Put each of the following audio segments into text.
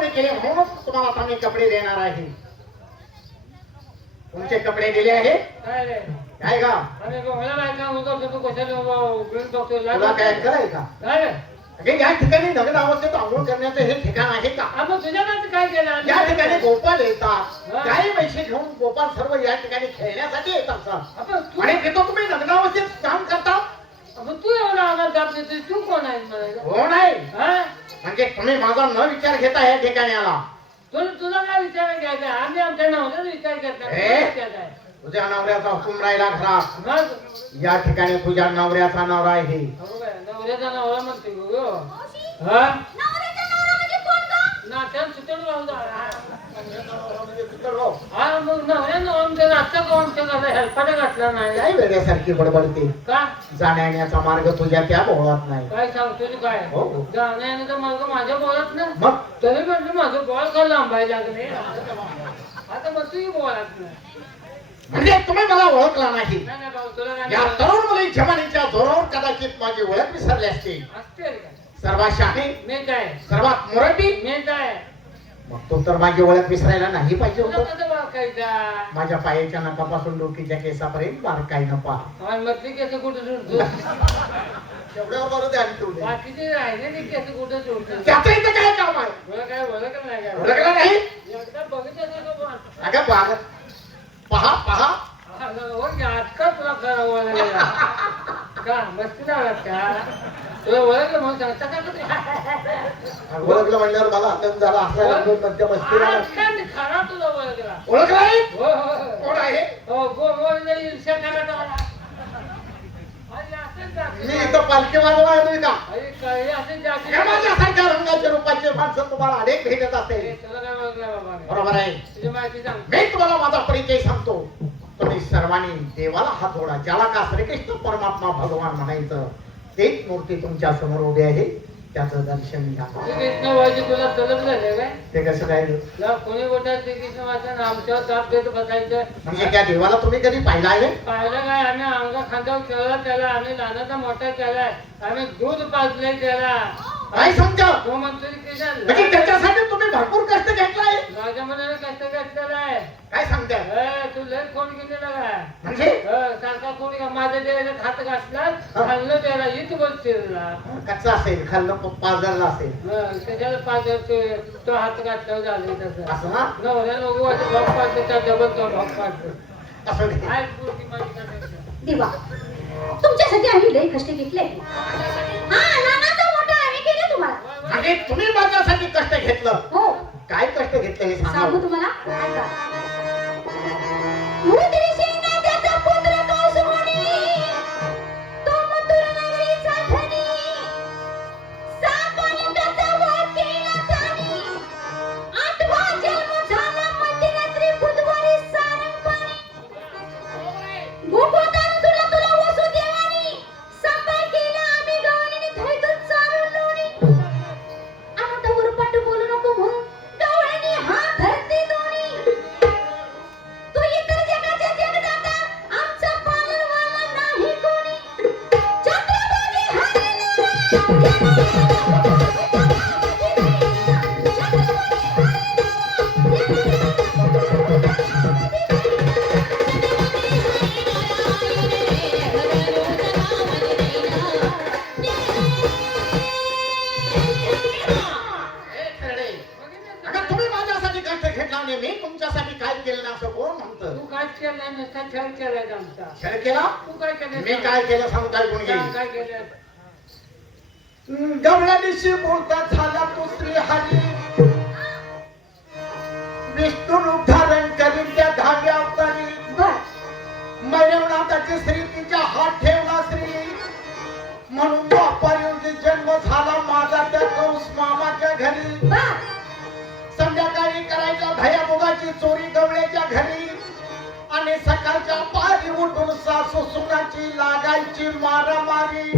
केले म्हणूनच तुम्हाला आता मी कपडे देणार आहे. तुमचे कपडे दिले आहे काय का? तुला काय कराय का? या ठिकाणी नग्न अवस्थेत आंघोळ करण्याचं हे ठिकाण आहे का? काय केलं या ठिकाणी गोपाल येतात, काही पैसे घेऊन गोपाल सर्व या ठिकाणी खेळण्यासाठी येतात सर. आणि तिथं तुम्ही नग्न अवस्थेत काम करता. तू एवढा आवाज दाब देतोय, तू कोण आहे? हो नाही म्हणजे तुम्ही माझा न विचार घेता या ठिकाणी आला. तुला काय विचार घ्यायचा? आम्ही आमच्या नवऱ्याचा विचार करतो. तुझ्या नवऱ्याचा हुकूम राहिला घरात. या ठिकाणी तुझ्या नवऱ्याचा नवरा आहे. नवऱ्याचा नवरा म्हणते नाट्यात सुटून लावून घातला नाही. काय वेगळ्यासारखी बडबडते का? जाण्याचा मार्ग तुझ्या त्या बोळात नाही. काय सांगतो तू? काय जाण्याचा मार्ग माझ्या बोळात ना? मग तरी म्हणतो माझं बोळ का लांबायला लागले. आता मग तूही बोळात नाही म्हणजे तुम्ही मला ओळखला नाही. या तरुण मुली जमानीच्या जोरावर कदाचित माझी ओळख विसरली असते. सर्वात शहाणी मी काय? सर्वात मुरबी मी काय? मग तो तर माझी ओळख विसरायला नाही पाहिजे होतं. माझ्या पायाच्या नखापासून डोकीच्या केसापर्यंत बारकाईनं पहा. मधली केस कुठे सुटतो? बाकीचे राहिले केस कुठे सुटतो? त्याचं इथं काय काम आहे? मला काय ओळखलं नाही. काय ओळखलं नाही? एकदा बघितलं अगं बाग पहा पहा आजका तुला का मस्ती लावलात का? तुला ओळखलं म्हणून सांगता का? ओळखलं म्हणल्यावर मला आनंद झाला. खरा तुला ओळखला. ओळखला हो कोण आहे? हो गोल ईर्ष्या करा. मी इथं पालखी वाजवा आलोय का? माझ्यासारख्या रंगाच्या रूपाचे माणसं तुम्हाला अनेक भेटत असेल. बरोबर आहे. तुझी माहिती सांग. मी तुम्हाला माझा परिचय सांगतो. तुम्ही सर्वांनी देवाला हात जोडा. ज्याला का श्रीकृष्ण परमात्मा भगवान म्हणायचं तेच मूर्ती तुमच्या समोर उभी आहे. त्याचं दर्शन घ्या. कृष्ण व्हायचे तुला तलब झाले काय? ते कसं काय? कोणी बोलतात श्रीकृष्ण वाचन आमच्यावर ताप देत बसायचं. म्हणजे त्या देवाला तुम्ही कधी पाहिला आहे? पाहिलं काय? आम्ही अंगा खांद्यावर खेळला त्याला. आम्ही लहानाचा मोठा केलाय. आम्ही दूध पाजले त्याला. काय समजा? तो म्हणतो कृष्ण म्हणजे त्याच्यासाठी तुम्ही भरपूर कष्ट घेतलाय. माझ्या मनाने कष्ट घेतलेला आहे. काय सांगताय? तू लय फोन केलेला काय? म्हणजे सारखा फोन का? माझ्या देवाच्यात हात घातला खाल्लं त्याला. इथ बोलतेला कच्चा असेल खाल्लं पाजरला असेल त्याच्याला पाजर तो हात घातल्यावर झाले तसं. असं ना? नवऱ्याला उगवायचं भाग पाडतो त्या डबल तो भाग पाडतो. असं नाही. काय पूर्वी माझी करायचं? देवा तुमच्यासाठी आम्ही लय कष्ट घेतले. हा लहानाचा मोठा आम्ही केलं तुम्हाला. म्हणजे तुम्ही माझ्यासाठी कष्ट घेतलं. हो. काय कष्ट घेतलं हे सांगू सांगा. तुम्हाला? ऐका. मुरुद्रीशीने त्याचा पुत्र कौसुभनी, तो मथुरा नगरीचा धनी, सापाने त्याचा वध केला त्यानी, 8वा जन्म झाला मध्यरात्री बुधवारी सारंगपाणी. भूपोतानं तुला वसुदेवानी, संभाळ केला आम्ही गवळणी थैदून चालून लोणी. आमदावर पाठ बोलू नको म्हणून गवळणी हात धरते दोन्ही. तू इतर जगाच्या जगदाता आमचा पालनवाला नाही कोणी. छत्रपती तुम्ही माझ्यासाठी कष्ट घेतला आणि मी तुमच्यासाठी काय केलं ना असं कोण म्हणतं? तू काय केलंय? नुसता छळ केलाय आमचा. खेळ केला? तू काय केलं? मी काय केलं सांगू काय कोणी काय केलं? गवळ्यानिशी बोलता झाला तो श्री हरी. विष्णू रूप धारण करीन त्या धाग्या अवतारी. मैरवनाथाची श्री तिच्या हात ठेवला श्री. म्हणून वापारी जन्म झाला माझा त्या कंस मामाच्या घरी. संध्याकाळी करायच्या भयाभोगाची चोरी गवळ्याच्या घरी. आणि सकाळच्या पारी उठून सासू सुनाची लागायची मारामारी.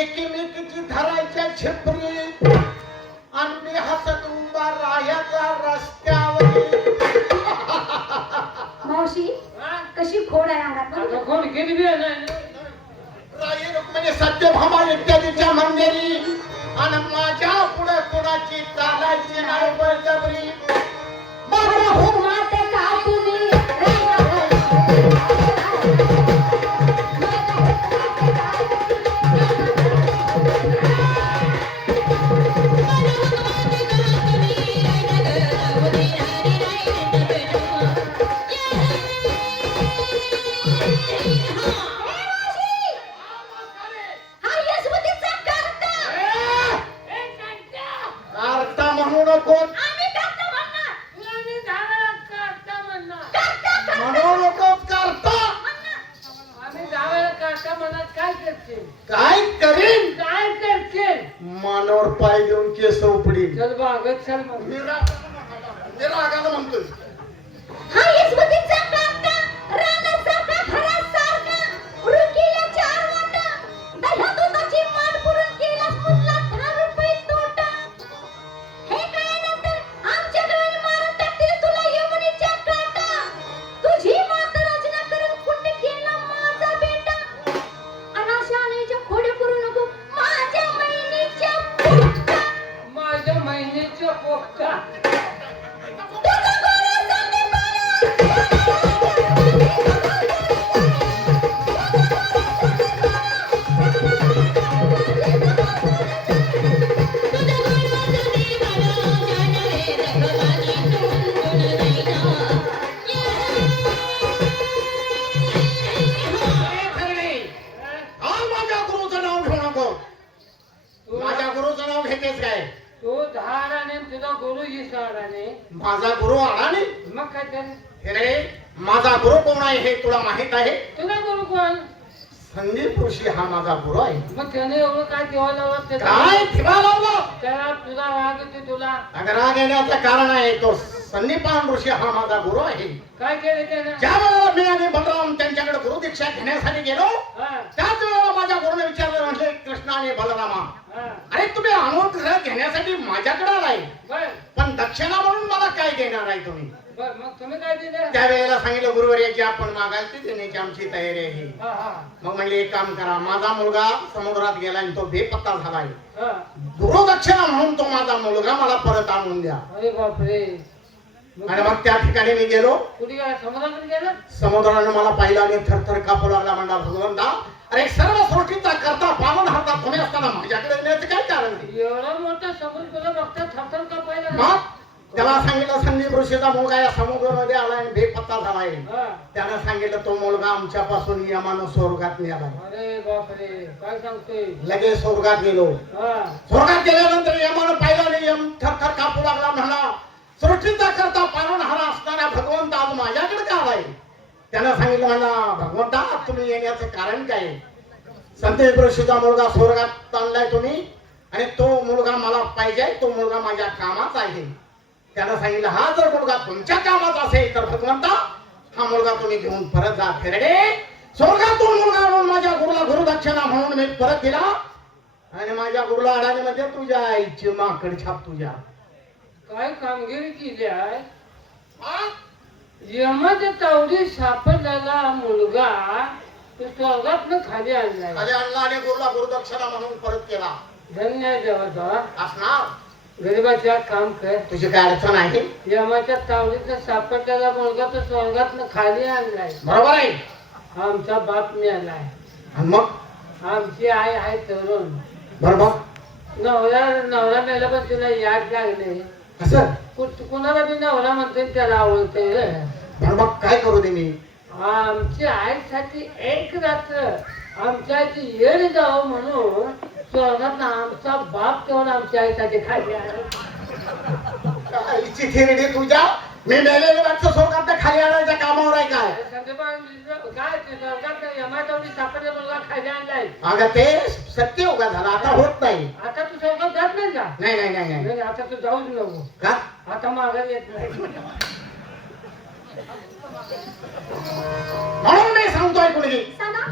एकीमेकीची धरायच्या छिपरी. आणि मी हसत उभा राहायचा रस्त्यावर. मावशी कशी खोड आहे अंगात? कोण केली बी नाही. राई रुक्मिणी सत्यभामा इत्यादीच्या मंदिरी आणि माझ्या पुढे कोणाची चालायची नाही बळजबरी. बाबा माते का तुम्ही कार्टा म्हणू नको, म्हणू नको कार्टा. काय करीन मानावर पाय देऊन केस उपडीन. चल बागत चल मग. मी रागाला म्हणतोय. हा यशवंतीचा काका रानाचा खरा सारखा रुकीला 4 वाटा दह्या दुधाची मान पुरून केलास मुल्ला 10 रुपये तोटा. हे कळल्यानंतर आमच्या डोळे मारून टाकतील तुला यमुनेच्या काटा. तुझी माता रचना करून कुठे केला माझा बेटा. अनाशानेच्या खोडे करू नको माझ्या महिनीच्या पोटा. माझ्या महिन्याच्या पोटा. तुझा गोरा सांगे हा माझ्या गुरुचं नाव घेऊ नको. माझ्या गुरुचं नाव घेतेस काय? तू 10 राणे तुझा गुरु 20 राणे. माझा गुरु अडाणी. मग काय झालं? हे रे, माझा गुरु कोण आहे हे तुला माहित आहे? तुला गुरु कोण? संदीप ऋषी हा माझा गुरु आहे. मग त्याने एवढं काय देवा लावलं काय ठिबा लावला? त्याला तुझा राग येतो तुला. अगं राग येण्याचं कारण आहे तो संदीपान ऋषी हा माझा गुरु आहे. काय केलं त्यानं? ज्या वेळेला मी आणि बलराम त्यांच्याकडे गुरु दीक्षा घेण्यासाठी गेलो हा, त्याच वेळेला माझ्या गुरुने विचारलं, म्हटले कृष्णा आणि बलरामा, हा. अरे तुम्ही अनुग्रह घेण्यासाठी माझ्याकडे आलाय, बर पण दक्षिणा म्हणून मला काय देणार आहे तुम्ही? बर मग तुम्ही काय दिलं? त्यावेळेला सांगितलं गुरुवर्याची आपण मागाल ती देण्याची आमची तयारी आहे. हा हा मग म्हणले एक काम करा, माझा मुलगा समुद्रात गेला आणि तो बेपत्ता झालाय. हा. गुरु दक्षिणा म्हणून तो माझा मुलगा मला परत आणून द्या. अरे बापरे. आणि मग त्या ठिकाणी मी गेलो. कुठे गेला? समुद्रात गेला? समुद्राने मला पाहिलं आणि थरथर कापू लागला. म्हणला भगवंता, अरे सर्व सृष्टीचा करता पालन हाता तुम्ही असताना माझ्याकडे येण्याचं काय कारण आहे? एवढा मोठा समुद्र तुला बघता थरथर का पाहिला? मग त्याला सांगितलं संदीप ऋषीचा मुलगा या समुद्रामध्ये आलाय आणि बेपत्ता झालाय. हा. त्यानं सांगितलं तो मुलगा आमच्यापासून यमानं स्वर्गात नेलाय. अरे बापरे, काय सांगतोय? लगेच स्वर्गात गेलो. हा स्वर्गात गेल्यानंतर यमानं पाहिलं आणि यम थरथर कापू लागला. म्हणला सृष्टीचा करता पालनहारा असणारा भगवंत आज माझ्याकडे का आलाय? त्यानं सांगितलं, म्हणला भगवंता तुम्ही येण्याचं कारण काय? संदीप ऋषीचा मुलगा स्वर्गात आणलाय तुम्ही आणि तो मुलगा मला पाहिजे, तो मुलगा माझ्या कामाचा आहे. त्यानं सांगितलं, हा जर मुलगा तुमच्या कामाचा असेल तर भगवंता हा मुलगा तुम्ही घेऊन परत जा. फिरडे स्वर्गातून मुलगा आणून माझ्या गुरुला गुरुदक्षिणा म्हणून मी परत दिला आणि माझ्या गुरुला अडाणी मध्ये तुझ्या आईची माकड छाप तुझ्या. काय कामगिरी केली आहे? यमाच्या तावडी सापडलेला मुलगा तो स्वर्गातनं खाली आणलाय. खाली आणला आणि गुरुला गुरुदक्षिणा म्हणून परत केला. धन्य आहे देवाचा. असणार गरीबाच्या काम कर. तुझी काय अडचण आहे? यमाच्या तावडीत सापडलेला मुलगा तो स्वर्गातनं खाली आणलाय. बरोबर आहे. आमचा बाप मिळालाय. आणि मग आमची आई आहे तरुण. बरोबर नवरा मेला पण तिला याद लागले. असं कुणाला बी नवरा म्हणते त्याला आवडते. बरोबर काय करू दे मी? आमच्या आईसाठी एक रात्र आमच्या आईची येड जावं म्हणून स्वर्गात आमचा बाप तेवढा आमच्या आईसाठी खाली आला. आईची थेरडी तुझ्या, मी मेलेले वाटतं स्वर्गात खाली आणायच्या कामावर आहे काय? काय ते स्वर्गात यमातावडी सापडला मुलगा खाली आणलाय. अगं ते सत्य उगा झाला, आता होत नाही. आता तू स्वर्गात जात नाही का? नाही नाही नाही नाही. नाही, आता तू जाऊच नको. का? आता माघारी येत नाही. म्हणून मी सांगतोय कुणी सांगा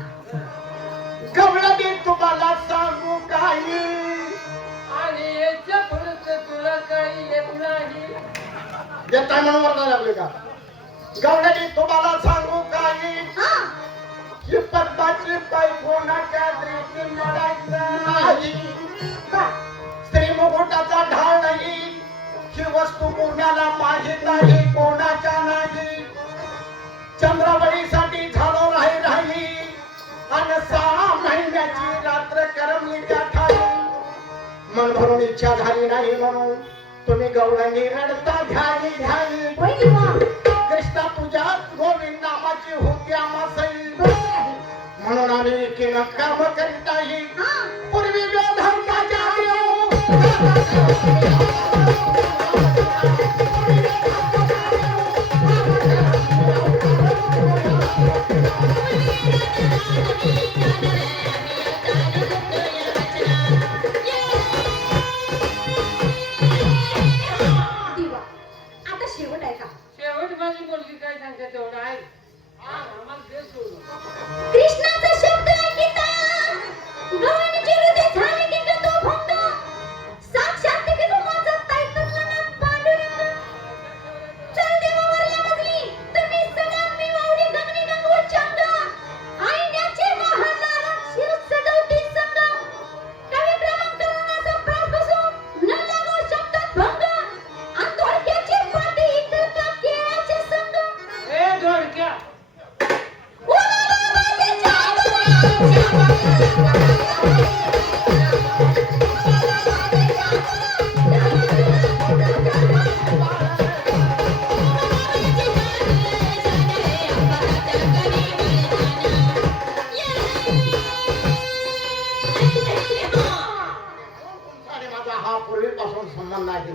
गवळा दे तुम्हाला सांगू काही आणि याच्या पुढे तुला काही येत नाही. देताय म्हणून वरडायला लागले का? गवळा दे तुम्हाला सांगू काही हा ही पद्माची पाय कोणाच्या दृष्टी मरायचं नाही. बा मुकुटाचा ढाळ नाही, ही वस्तू कोणाला माहीत नाही, कोणाच्या नाही. चंद्रावळीसाठी झालो राही राही, आणि 6 महिन्याची रात्र करमली त्या ठाई. मन भरून इच्छा झाली नाही म्हणून तुम्ही गवळणी रडता ध्यानी ध्यानी. होय देवा. कृष्णा तुझ्या गोविंद नामाची होती आमासई, म्हणून आम्ही एकीनं काम करीत आहे. पूर्वी वेदांताच्या देवा, आता शेवट आहे का? शेवट माझी मुलगी काय सांगते तेवढं आहे. आम्हाला ते सोडून. कृष्णाचा शब्द ऐकिता गवळणीचे हृदय झाले की गतो भंग. साक्षात ते तू माझा ताईतला ना पांडुरंग. चल देवा वरल्या मजली, तुम्ही सदा मी वावरी गगनी गंगू चंग. आईण्याचे महालाला शिव सजवती संग. कवी क्रमांक करण्याचा प्रास बसून न लागो शब्दात भंग. अंतोडक्याचे पाठी इतर का केळाचे संग. ए धोडक्या, आणि माझा हा पूर्वीपासून संबंध आहे,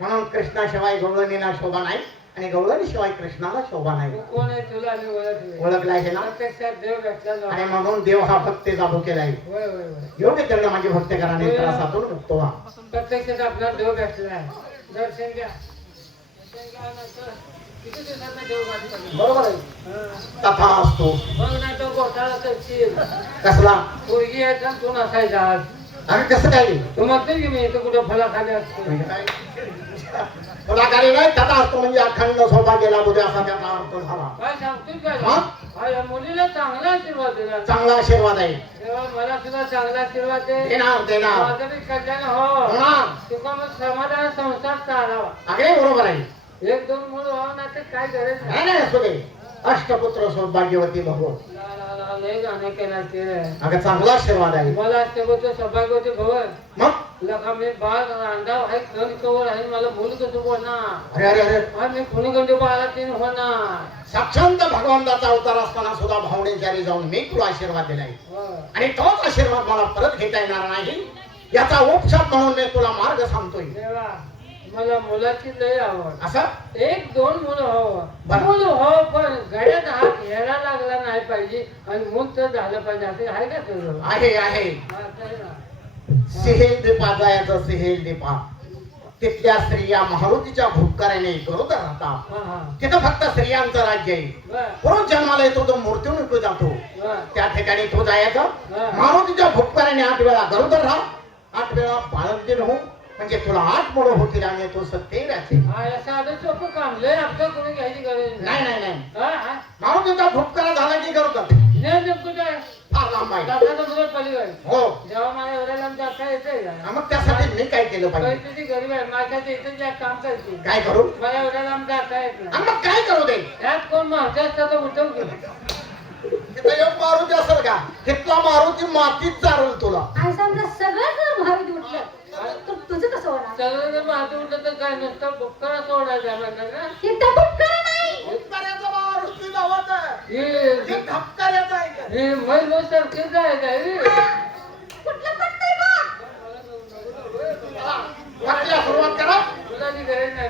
म्हणून कृष्णाशिवाय गवळणीला शोभा नाही, आणि गवळणीशिवाय कृष्णाला शोभा नाही. तू कोण आहे तुला मी ओळखले. ओळखला आहे ना, प्रत्यक्षात देव भेटला जाऊ. आणि म्हणून देव हा भक्तीचा भुकेला आहे. होय होय होय. योग्य त्यांना माझी भक्ती करा, नाही त्रासातून मुक्त व्हा. प्रत्यक्षात आपला देव भेटला आहे. दर्शन घ्या. दर्शन घ्यानंतर किती दिवसांना देव भेटला. बरोबर आहे, हा. तथा असतो. मग नाही तो घोटाळा करशील. कसला पोरगी आहे तर तू नसायचा आज. आणि कसं काय तू म्हणतो की मी इथं कुठं फलाखाली असतो. म्हणजे काय? कलाकारी नाही, तथा असतो म्हणजे अखंड सौभाग्य लाभू दे असा त्याचा अर्थ झाला. काय सांगतोय काय? हा? हा, या मुलीला चांगला आशीर्वाद दिला. चांगला आशीर्वाद आहे. तेव्हा मला सुद्धा चांगला आशीर्वाद दे. देणार देणार माझं बी कल्याण हो. होणार. तुका मग समाधान संसार चालावा. अगदी बरोबर आहे. 1-2 मूळ व्हावं ना तर काय गरज नाही नाही असू दे. अष्टपुत्र सौभाग्यवती भगव. लय गाणं केला ते. अगं चांगला आशीर्वाद आहे. मला अष्टगोत्र सौभाग्यवती भवन. मग लका मी बाळ रांडाव आहे, घन कवर आहे, मला बोल कसं बोलणार. अरे अरे अरे, हा, मी कुणी गंडू बाळा तीन होणार. साक्षांत भगवंताचा अवतार असताना सुद्धा भावनेच्यारी जाऊन मी तुला आशीर्वाद दिलाय, होय. आणि तोच आशीर्वाद मला परत घेता येणार नाही. याचा उपशाप म्हणून मी तुला मार्ग सांगतोय. देवा, मला मुलाची लय आवड. असं 1-2 मुलं हवं. बरं. मुलं हो, पण गड्यात हात घ्यायला लागला नाही पाहिजे, आणि मूल तर झालं पाहिजे. असं आहे का तुझं? आहे आहे. हा, तर ना. सिहेल दीपा जायचं, सिहेल दीपा. तिथल्या स्त्रिया मारुतीच्या भूपकाराने गरोदर राहतात. हा, हा. तिथं फक्त स्त्रियांचं राज्य आहे. बर, पुरुष जन्माला येतो तो मूर्तीवर जातो, बर. त्या ठिकाणी तो जायचा. हा. मारुतीच्या भूपकाराने 8 वेळा गरोदर राहा, 8 वेळा बाळंतीण हो, म्हणजे तुला 8 मुलं होतील आणि तो सत्तेराचे. हा, या साधं सोपं काम लय आपलं कोणी घ्यायची गरज नाही नाही नाही, हा, हा. मारुतीचा भूपकारा झाला की गरोदर नाही कुठे फार लांब आहे. जाताना तुला पलीकडे. हो, जेव्हा मला एवढ्या लांब जाता येतंय का? हा, मग त्यासाठी मी काय केलं पाहिजे? परिस्थिती गरीब आहे. माझ्या इथं ज्या काम करते, काय करू? मला एवढ्या लांब जाता येत हा, नाही. मग काय करू दे? त्यात कोण मागच्या असता तर उठवून गेलं. तिथं एक मारुती असेल का? तिथला मारुती मातीत चारल तुला. आणि समजा सगळं जर भारी उठलं तर तुझं कसं होणार? सगळं जर मागे उठलं तर काय नुसतं बुक्करा सोडायचा म्हणलं ना. हे तबुटकर नाही. धबकाऱ्याचा मारुती नावाचा आहे. हे ते धबकाऱ्याचा आहे का? हे मैल सारखीच आहे का हे? कुठलं पडतंय बा? भक्तीला सुरुवात करा. तुला ती गरज नाही